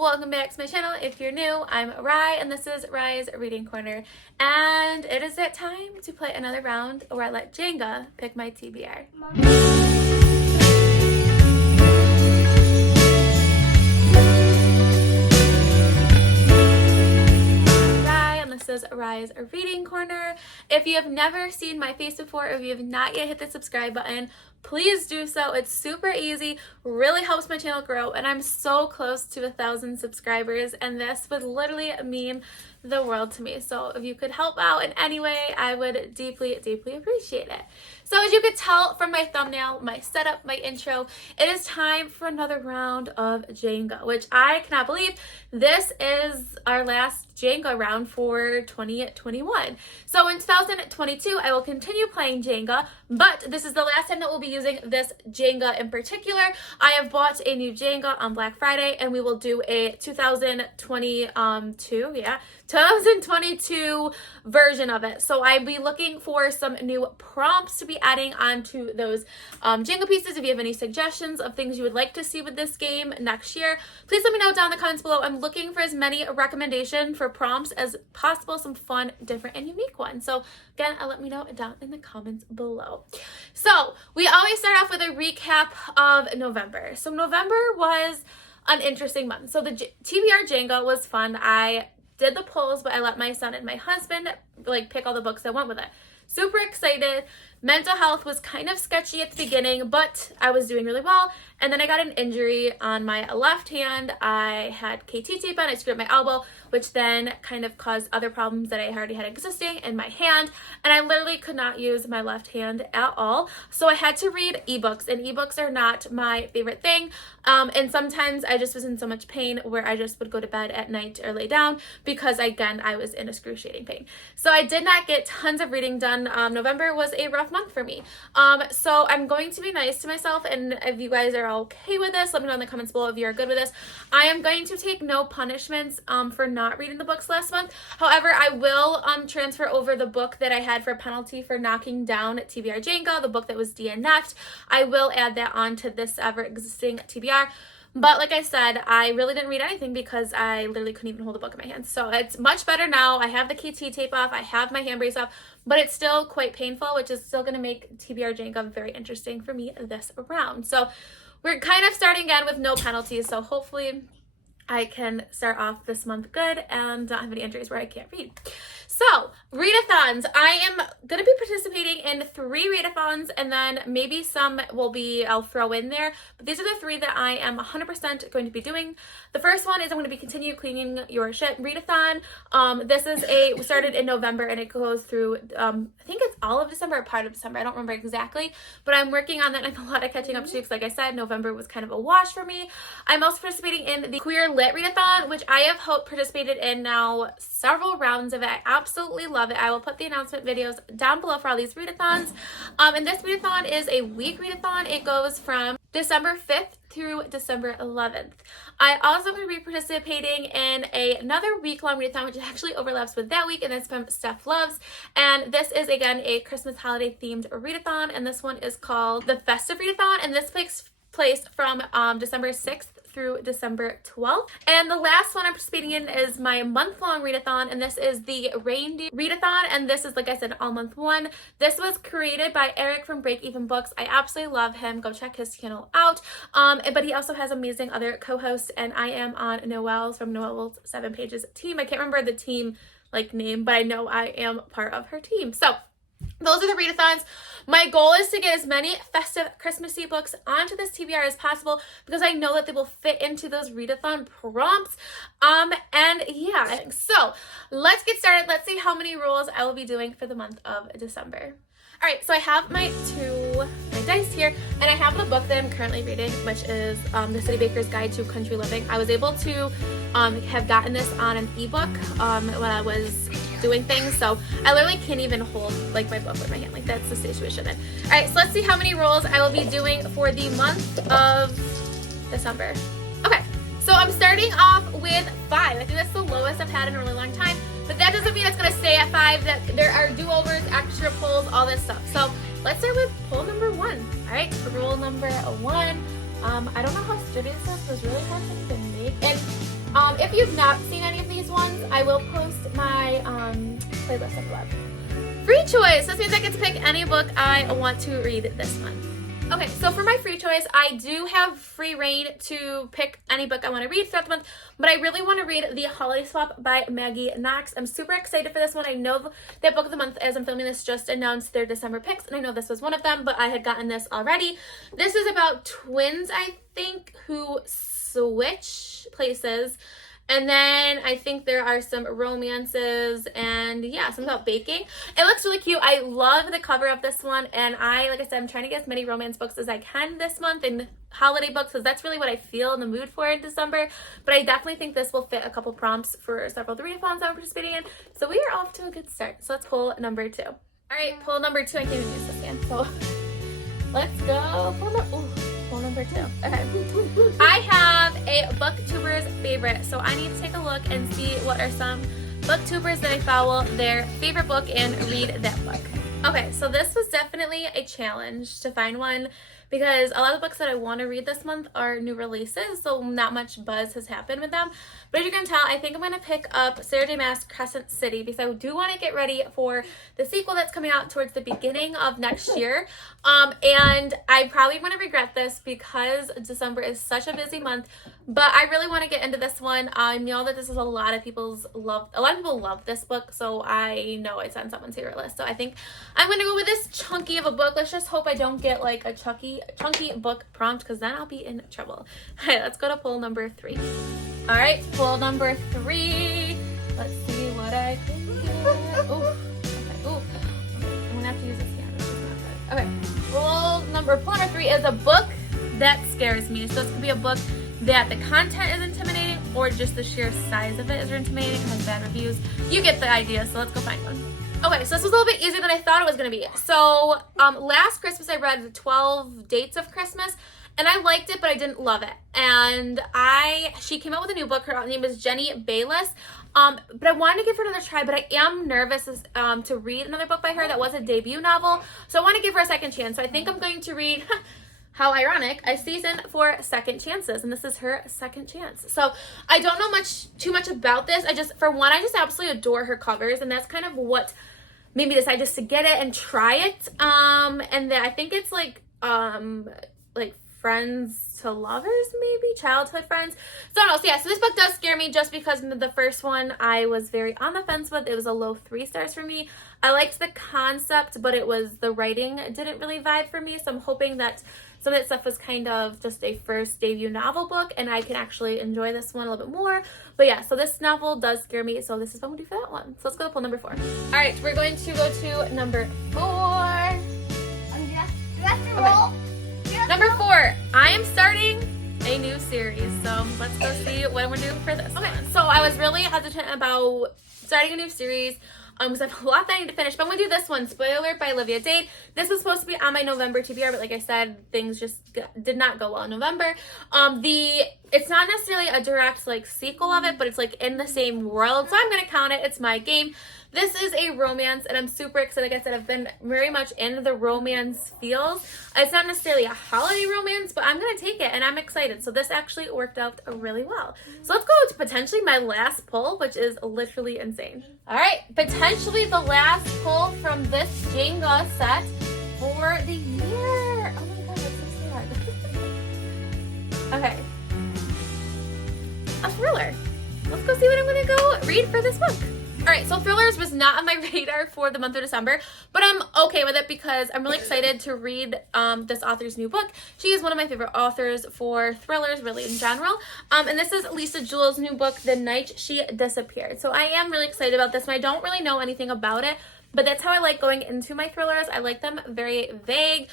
Welcome back to my channel. If you're new, I'm Rye and this is Rye's Reading Corner. And it is that time to play another round where I let Jenga pick my TBR. This is Rye's Reading Corner. If you have never seen my face before, if you have not yet hit the subscribe button, please do so. It's super easy, really helps my channel grow, and I'm so close to 1,000 subscribers, and this would literally mean the world to me. So if you could help out in any way, I would deeply, deeply appreciate it. So as you could tell from my thumbnail, my setup, my intro, it is time for another round of Jenga, which I cannot believe this is our last Jenga round for 2021. So in 2022, I will continue playing Jenga, but this is the last time that we'll be using this Jenga in particular. I have bought a new Jenga on Black Friday, and we will do a 2022 version of it. So I'll be looking for some new prompts to be adding onto those Jenga pieces. If you have any suggestions of things you would like to see with this game next year, please let me know down in the comments below. I'm looking for as many recommendations for prompts as possible, some fun, different, and unique ones. So again, let me know down in the comments below. So we always start off with a recap of November. So November was an interesting month. So the TBR Jenga was fun. I did the polls, but I let my son and my husband pick all the books that went with it. Super excited. Mental health was kind of sketchy at the beginning, but I was doing really well. And then I got an injury on my left hand. I had KT tape on, I screwed up my elbow, which then kind of caused other problems that I already had existing in my hand. And I literally could not use my left hand at all. So I had to read ebooks, and ebooks are not my favorite thing. And sometimes I just was in so much pain where I just would go to bed at night or lay down because, again, I was in excruciating pain. So I did not get tons of reading done. November was a rough month for me. So I'm going to be nice to myself, and if you guys are okay with this, let me know in the comments below if you're good with this. I am going to take no punishments for not reading the books last month. However, I will transfer over the book that I had for penalty for knocking down TBR Jenga, the book that was DNF'd. I will add that on to this ever existing TBR. But like I said, I really didn't read anything because I literally couldn't even hold a book in my hands. So it's much better now. I have the KT tape off. I have my hand brace off, but it's still quite painful, which is still going to make TBR Jenga very interesting for me this round. So we're kind of starting again with no penalties. So hopefully I can start off this month good and not have any injuries where I can't read. So, read-a-thons. I am going to be participating in 3 read-a-thons, and then maybe some I'll throw in there. But these are the 3 that I am 100% going to be doing. The first one is I'm going to be continue cleaning your shit read-a-thon. This is started in November, and it goes through, I think it's all of December or part of December. I don't remember exactly, but I'm working on that, and I have a lot of catching up to do because, like I said, November was kind of a wash for me. I'm also participating in the Queer Lit read-a-thon, which I have participated in now several rounds of it. I absolutely love it. I will put the announcement videos down below for all these read-a-thons. And this read-a-thon is a week read-a-thon. It goes from December 5th through December 11th. I also going to be participating in another week-long read-a-thon, which actually overlaps with that week, and that's from Steph Loves. And this is, again, a Christmas holiday-themed read-a-thon, and this one is called the Festive Read-a-thon, and this takes place from December 6th through December 12th. And the last one I'm participating in is my month-long read-a-thon, and this is the Reindeer read-a-thon, and this is, like I said, all month one. This was created by Eric from Break Even Books. I absolutely love him. Go check his channel out. But he also has amazing other co-hosts, and I am on Noelle's from Noelle's 7 Pages team. I can't remember the team name, but I know I am part of her team. So those are the read-a-thons. My goal is to get as many festive Christmassy books onto this TBR as possible because I know that they will fit into those read-a-thon prompts. And yeah, so let's get started. Let's see how many rules I will be doing for the month of December. All right, so I have my dice here, and I have the book that I'm currently reading, which is The City Baker's Guide to Country Living. I was able to have gotten this on an ebook when I was doing things, so I literally can't even hold my book with my hand. That's the situation I'm in. All right, so let's see how many rolls I will be doing for the month of December. Okay, so I'm starting off with 5. I think that's the lowest I've had in a really long time, but that doesn't mean it's going to stay at 5. That there are do-overs, extra pulls, all this stuff. So let's start with pull number 1. All right, rule number 1. I don't know how sturdy this is. It was really hard for me to make. And if you've not seen any of these ones, I will post my playlist up above. Free choice. This means I get to pick any book I want to read this month. Okay, so for my free choice, I do have free reign to pick any book I want to read throughout the month, but I really want to read The Holiday Swap by Maggie Knox. I'm super excited for this one. I know that Book of the Month, as I'm filming this, just announced their December picks, and I know this was one of them, but I had gotten this already. This is about twins, I think, who switch places. And then I think there are some romances and yeah, something about baking. It looks really cute. I love the cover of this one. And like I said, I'm trying to get as many romance books as I can this month and holiday books because that's really what I feel in the mood for in December. But I definitely think this will fit a couple prompts for several of the readathons I'm participating in. So we are off to a good start. So let's pull number 2. All right, pull number 2. I can't even use this again. So let's go. Pull number 2. Okay. I have a booktuber's favorite, so I need to take a look and see what are some booktubers that I follow their favorite book and read that book. Okay, so this was definitely a challenge to find one because a lot of the books that I want to read this month are new releases, so not much buzz has happened with them. But as you can tell, I think I'm going to pick up Sarah J. Maas' Crescent City because I do want to get ready for the sequel that's coming out towards the beginning of next year. And I probably going to regret this because December is such a busy month, but I really want to get into this one. I know that this is a lot of people love this book, so I know it's on someone's favorite list. So I think I'm going to go with this chunky of a book. Let's just hope I don't get like a chunky book prompt because then I'll be in trouble. All right, let's go to pull number 3. All right, pull number 3. Let's see what I can get. Ooh, okay. Ooh, I'm gonna have to use this hand. This is not good. Okay, pull number 3 is a book that scares me. So it's gonna be a book that the content is intimidating or just the sheer size of it is intimidating. It has bad reviews. You get the idea. So let's go find one. Okay, so this was a little bit easier than I thought it was gonna be. So last Christmas I read 12 Dates of Christmas. And I liked it, but I didn't love it. And she came out with a new book. Her name is Jenny Bayless. But I wanted to give her another try, but I am nervous to read another book by her that was a debut novel. So I want to give her a second chance. So I think I'm going to read, how ironic, a season for second chances. And this is her second chance. So I don't know too much about this. I just absolutely adore her covers. And that's kind of what made me decide just to get it and try it. And I think it's like friends to lovers, maybe childhood friends. So I don't know. So yeah, so this book does scare me just because the first one I was very on the fence with. It was a low 3 stars for me. I liked the concept, but the writing didn't really vibe for me. So I'm hoping that some of that stuff was kind of just a first debut novel book and I can actually enjoy this one a little bit more. But yeah, so this novel does scare me. So this is what I'm gonna do for that one. So let's go to pull number 4. All right, we're going to go to number 4. You have to roll. Number 4, I am starting a new series, so let's go see what we're doing for this. Okay, so I was really hesitant about starting a new series because I have a lot that I need to finish, but I'm going to do this one, Spoiler Alert by Olivia Dade. This was supposed to be on my November TBR, but like I said, things just did not go well in November. It's not necessarily a direct sequel of it, but it's in the same world, so I'm going to count it. It's my game. This is a romance, and I'm super excited. Like I said, I've been very much in the romance feels. It's not necessarily a holiday romance, but I'm going to take it, and I'm excited. So this actually worked out really well. So let's go to potentially my last pull, which is literally insane. All right, potentially the last pull from this Jenga set for the year. Oh my god, that's so sad. Okay. A thriller. Let's go see what I'm going to go read for this book. All right, so thrillers was not on my radar for the month of December, but I'm okay with it because I'm really excited to read this author's new book. She is one of my favorite authors for thrillers, really in general. And this is Lisa Jewell's new book, The Night She Disappeared. So I am really excited about this, and I don't really know anything about it, but that's how I like going into my thrillers. I like them very vague.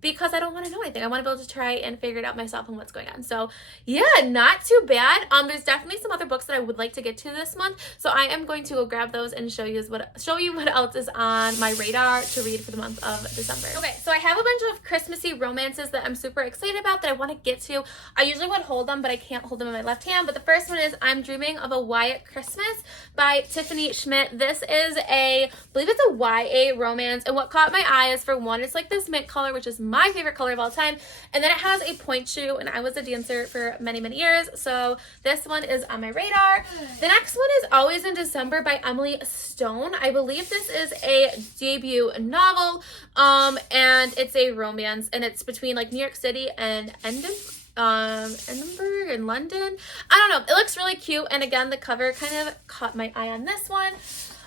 Because I don't want to know anything. I want to be able to try and figure it out myself and what's going on. So yeah, not too bad. There's definitely some other books that I would like to get to this month. So I am going to go grab those and show you what else is on my radar to read for the month of December. Okay, so I have a bunch of Christmassy romances that I'm super excited about that I want to get to. I usually would hold them, but I can't hold them in my left hand. But the first one is I'm Dreaming of a Wyatt Christmas by Tiffany Schmidt. This is I believe it's a YA romance. And what caught my eye is, for one, it's this mint color, which is is my favorite color of all time. And then it has a point shoe, and I was a dancer for many, many years, so this one is on my radar. The next one is Always in December by Emily Stone. I believe this is a debut novel, and it's a romance, and it's between like New York City and Edinburgh and London. I don't know. It looks really cute, and again, the cover kind of caught my eye on this one.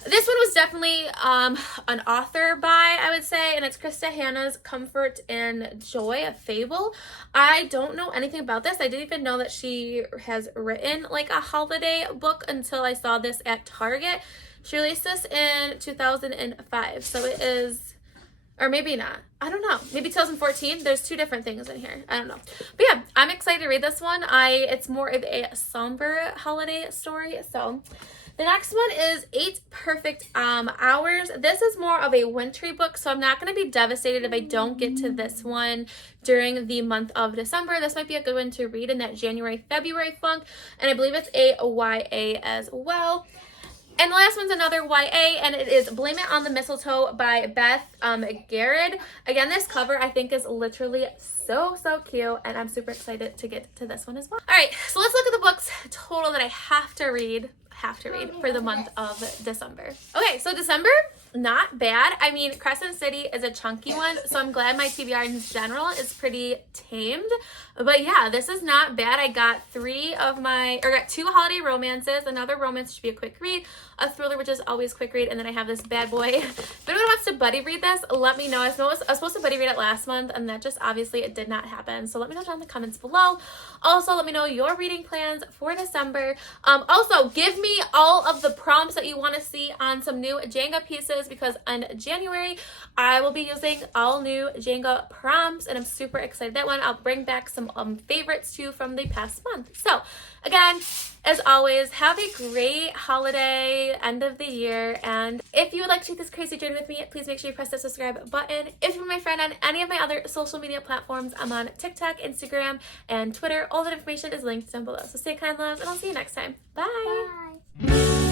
This one was definitely an author by, I would say, and it's Krista Hanna's Comfort and Joy, a Fable. I don't know anything about this. I didn't even know that she has written like a holiday book until I saw this at Target. She released this in 2005, so it is, or maybe not. I don't know. Maybe 2014. There's two different things in here. I don't know. But yeah, I'm excited to read this one. It's more of a somber holiday story, so... The next one is 8 Perfect Hours. This is more of a wintry book, so I'm not going to be devastated if I don't get to this one during the month of December. This might be a good one to read in that January-February funk, and I believe it's a YA as well. And the last one's another YA, and it is Blame It on the Mistletoe by Beth Garrett. Again, this cover I think is literally so cute, and I'm super excited to get to this one as well. All right, so let's look at the books total that I have to read for the month of December. Okay, so December, not bad. I mean, Crescent City is a chunky one, so I'm glad my TBR in general is pretty tamed. But yeah, this is not bad. I got 2 holiday romances. Another romance should be a quick read. A thriller, which is always quick read. And then I have this bad boy. If anyone wants to buddy read this, let me know. I was supposed to buddy read it last month, and that just obviously it did not happen. So let me know down in the comments below. Also, let me know your reading plans for December. Also, give me all of the prompts that you want to see on some new Jenga pieces, because in January, I will be using all new Jenga prompts, and I'm super excited that one. I'll bring back some favorites too from the past month. So again, as always, have a great holiday end of the year, and if you would like to take this crazy journey with me, please make sure you press the subscribe button. If you're my friend on any of my other social media platforms, I'm on TikTok, Instagram, and Twitter. All that information is linked down below. So stay kind, loves, and I'll see you next time. Bye. Bye.